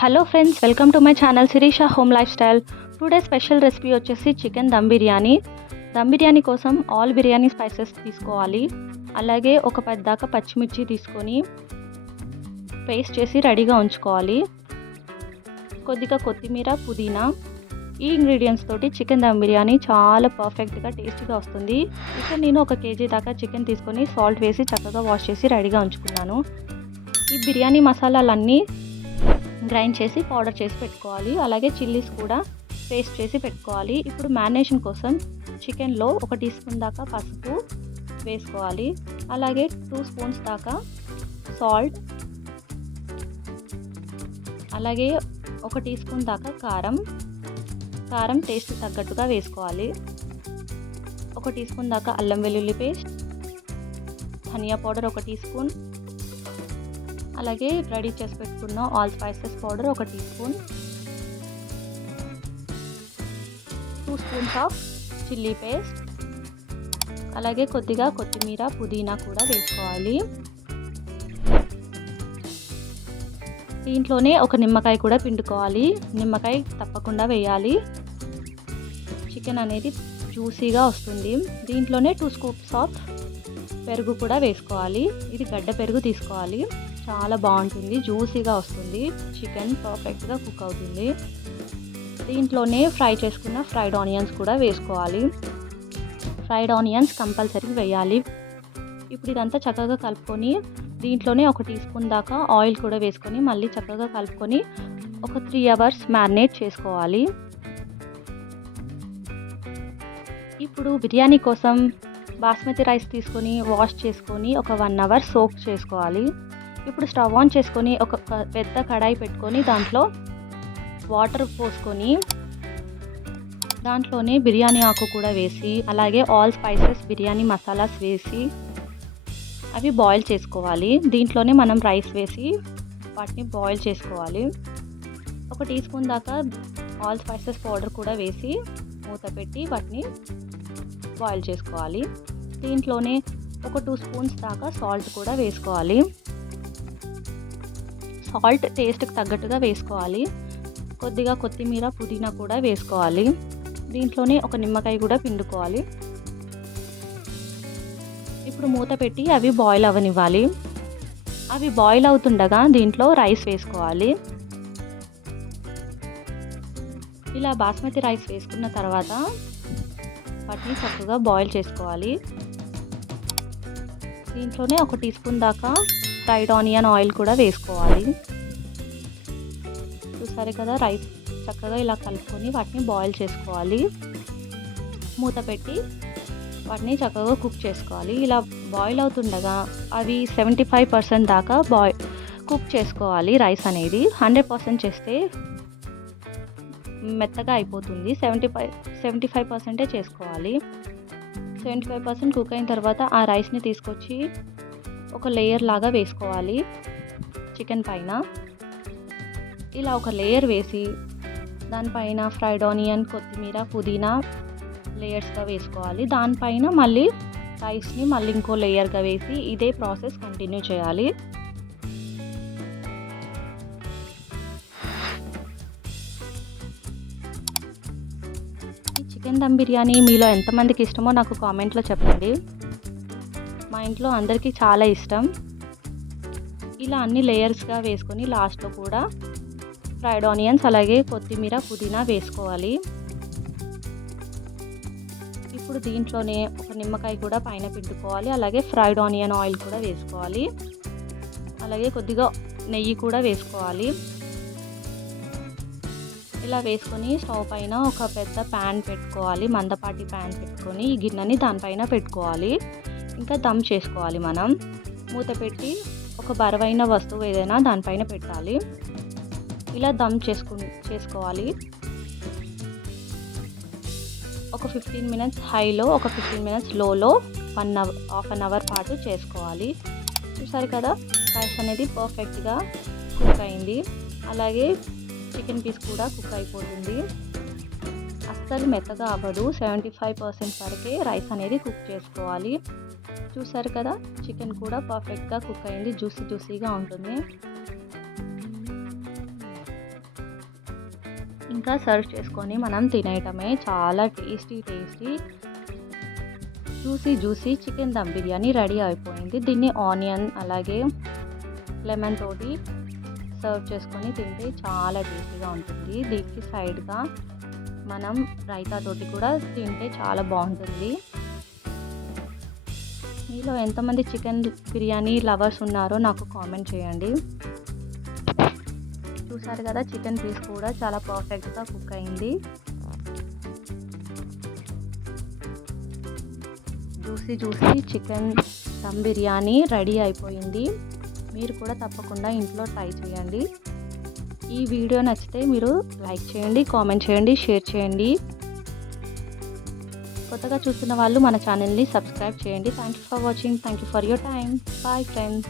Hello friends, welcome to my channel Shirisha home lifestyle. Today special recipe వచ్చేసి chicken dum biryani. Dum biryani కోసం all biryani spices తీసుకోవాలి. అలాగే ఒక 10 దాకా పచ్చిమిర్చి తీసుకొని పేస్ట్ చేసి రెడీగా ఉంచుకోవాలి. కొద్దిగా కొత్తిమీర, పుదీనా. ఈ ఇంగ్రీడియంట్స్ తోటి చికెన్ దమ్ బిర్యానీ చాలా పర్ఫెక్ట్గా టేస్టీగా వస్తుంది. ఇక్కడ నేను 1 కేజీ దాకా చికెన్ తీసుకొని సాల్ట్ వేసి చక్కగా వాష్ చేసి రెడీగా ఉంచుకున్నాను. ఈ బిర్యానీ మసాలాలన్నీ గ్రైండ్ చేసి పౌడర్ చేసి పెట్టుకోవాలి. అలాగే చిల్లీస్ కూడా పేస్ట్ చేసి పెట్టుకోవాలి. ఇప్పుడు మ్యారినేషన్ కోసం చికెన్లో 1 టీ స్పూన్ దాకా పసుపు వేసుకోవాలి. అలాగే 2 స్పూన్స్ దాకా సాల్ట్, అలాగే 1 టీ స్పూన్ దాకా కారం టేస్ట్ తగ్గట్టుగా వేసుకోవాలి. 1 టీ స్పూన్ దాకా అల్లం వెల్లుల్లి పేస్ట్, ధనియా పౌడర్ 1 టీ స్పూన్, అలాగే రెడీ చేసి పెట్టుకున్న all spices powder 1 teaspoon, 2 spoons of chilli paste, అలాగే కొద్దిగా కొత్తిమీర, పుదీనా కూడా వేసుకోవాలి. దీంట్లోనే 1 నిమ్మకాయ కూడా పిండుకోవాలి. నిమ్మకాయ తప్పకుండా వేయాలి. చికెన్ అనేది జ్యూసీగా వస్తుంది. దీంట్లోనే 2 స్కూప్స్ ఆఫ్ పెరుగు కూడా వేసుకోవాలి. ఇది గడ్డ పెరుగు తీసుకోవాలి. చాలా బాగుంటుంది, జ్యూసీగా వస్తుంది. చికెన్ పర్ఫెక్ట్గా కుక్ అవుతుంది. దీంట్లోనే ఫ్రై చేసుకున్న ఫ్రైడ్ ఆనియన్స్ కూడా వేసుకోవాలి. ఫ్రైడ్ ఆనియన్స్ కంపల్సరీ వేయాలి. ఇప్పుడు ఇదంతా చక్కగా కలుపుకొని దీంట్లోనే 1 టీ స్పూన్ దాకా ఆయిల్ కూడా వేసుకొని మళ్ళీ చక్కగా కలుపుకొని ఒక 3 అవర్స్ మ్యారినేట్ చేసుకోవాలి. ఇప్పుడు బిర్యానీ కోసం బాస్మతి రైస్ తీసుకొని వాష్ చేసుకొని ఒక 1 అవర్ సోక్ చేసుకోవాలి. ఇప్పుడు స్టవ్ ఆన్ చేసుకొని ఒక పెద్ద కడాయి పెట్టుకొని దాంట్లో వాటర్ పోసుకొని దాంట్లోనే బిర్యానీ ఆకు కూడా వేసి అలాగే ఆల్ స్పైసెస్ బిర్యానీ మసాలాస్ వేసి అవి బాయిల్ చేసుకోవాలి. దీంట్లోనే మనం రైస్ వేసి వాటిని బాయిల్ చేసుకోవాలి. 1 టీ స్పూన్ దాకా ఆల్ స్పైసెస్ పౌడర్ కూడా వేసి మూత పెట్టి వాటిని బాయిల్ చేసుకోవాలి. దీంట్లోనే ఒక 2 స్పూన్స్ దాకా సాల్ట్ కూడా వేసుకోవాలి. సాల్ట్ టేస్ట్కి తగ్గట్టుగా వేసుకోవాలి. కొద్దిగా కొత్తిమీర, పుదీనా కూడా వేసుకోవాలి. దీంట్లోనే 1 నిమ్మకాయ కూడా పిండుకోవాలి. ఇప్పుడు మూత పెట్టి అవి బాయిల్ అవ్వనివ్వాలి. అవి బాయిల్ అవుతుండగా దీంట్లో రైస్ వేసుకోవాలి. ఇలా బాస్మతి రైస్ వేసుకున్న తర్వాత వాటిని చక్కగా బాయిల్ చేసుకోవాలి. దీంట్లోనే 1 టీ స్పూన్ దాకా ఫ్రైడ్ ఆనియన్ ఆయిల్ కూడా వేసుకోవాలి. చూసారు కదా, రైస్ చక్కగా ఇలా కలుపుకొని వాటిని బాయిల్ చేసుకోవాలి. మూత పెట్టి వాటిని చక్కగా కుక్ చేసుకోవాలి. ఇలా బాయిల్ అవుతుండగా అవి 75% దాకా కుక్ చేసుకోవాలి. రైస్ అనేది 100% చేస్తే మెత్తగా అయిపోతుంది. 75% చేసుకోవాలి. 75% కుక్ అయిన తర్వాత ఆ రైస్ని తీసుకొచ్చి ఒక లేయర్ లాగా వేసుకోవాలి చికెన్ పైన. ఇలా ఒక లేయర్ వేసి దానిపైన ఫ్రైడ్ ఆనియన్, కొత్తిమీర, పుదీనా లేయర్స్గా వేసుకోవాలి. దానిపైన మళ్ళీ రైస్ని మళ్ళీ ఇంకో లేయర్గా వేసి ఇదే ప్రాసెస్ కంటిన్యూ చేయాలి. ఈ చికెన్ దమ్ బిర్యానీ మీలో ఎంతమందికి ఇష్టమో నాకు కామెంట్లో చెప్పండి. మా ఇంట్లో అందరికీ చాలా ఇష్టం. ఇలా అన్ని లేయర్స్గా వేసుకొని లాస్ట్లో కూడా ఫ్రైడ్ ఆనియన్స్ అలాగే కొత్తిమీర, పుదీనా వేసుకోవాలి. ఇప్పుడు దీంట్లోనే 1 నిమ్మకాయ కూడా పైన పిండుకోవాలి. అలాగే ఫ్రైడ్ ఆనియన్ ఆయిల్ కూడా వేసుకోవాలి. అలాగే కొద్దిగా నెయ్యి కూడా వేసుకోవాలి. ఇలా వేసుకొని స్టవ్ పైన ఒక పెద్ద ప్యాన్ పెట్టుకోవాలి. మందపాటి ప్యాన్ పెట్టుకొని ఈ గిన్నెని దానిపైన పెట్టుకోవాలి. ఇంకా దమ్ చేసుకోవాలి. మనం మూత పెట్టి ఒక బరువైన వస్తువు ఏదైనా దానిపైన పెట్టాలి. ఇలా దమ్ చేసుకోవాలి. ఒక 15 మినిట్స్ హైలో, ఒక 15 మినిట్స్ లోలో, హాఫ్ అన్ అవర్ పాటు చేసుకోవాలి. చూసారు కదా, రైస్ అనేది పర్ఫెక్ట్గా కుక్ అయింది. అలాగే చికెన్ పీస్ కూడా కుక్ అయిపోతుంది. అస్సలు మెత్తగా అవ్వదు. 75% వరకే రైస్ అనేది కుక్ చేసుకోవాలి. చూసారు కదా, చికెన్ కూడా పర్ఫెక్ట్గా కుక్ అయింది. జ్యూసీగా ఉంటుంది. ఇంకా సర్వ్ చేసుకొని మనం తినేయటమే. చాలా tasty juicy chicken dum biryani ready అయిపోయింది. దీన్ని ఆనియన్ అలాగే లెమన్ తోటి సర్వ్ చేసుకొని తింటే చాలా టేస్టీగా ఉంటుంది. దీనికి సైడ్గా మనం రైతా తోటి కూడా తింటే చాలా బాగుంటుంది. మీలో ఎంతమంది చికెన్ బిర్యానీ లవర్స్ ఉన్నారో నాకు కామెంట్ చేయండి. చూసారు కదా, చికెన్ పీస్ కూడా చాలా పర్ఫెక్ట్గా కుక్ అయింది. Juicy chicken dum biryani ready అయిపోయింది. మీరు కూడా తప్పకుండా ఇంట్లో ట్రై చేయండి. ఈ వీడియో నచ్చితే మీరు లైక్ చేయండి, కామెంట్ చేయండి, షేర్ చేయండి. కొత్తగా చూస్తున్న వాళ్ళు మన ఛానల్ని సబ్స్క్రైబ్ చేయండి. Thank you for watching. Thank you for your time. Bye friends.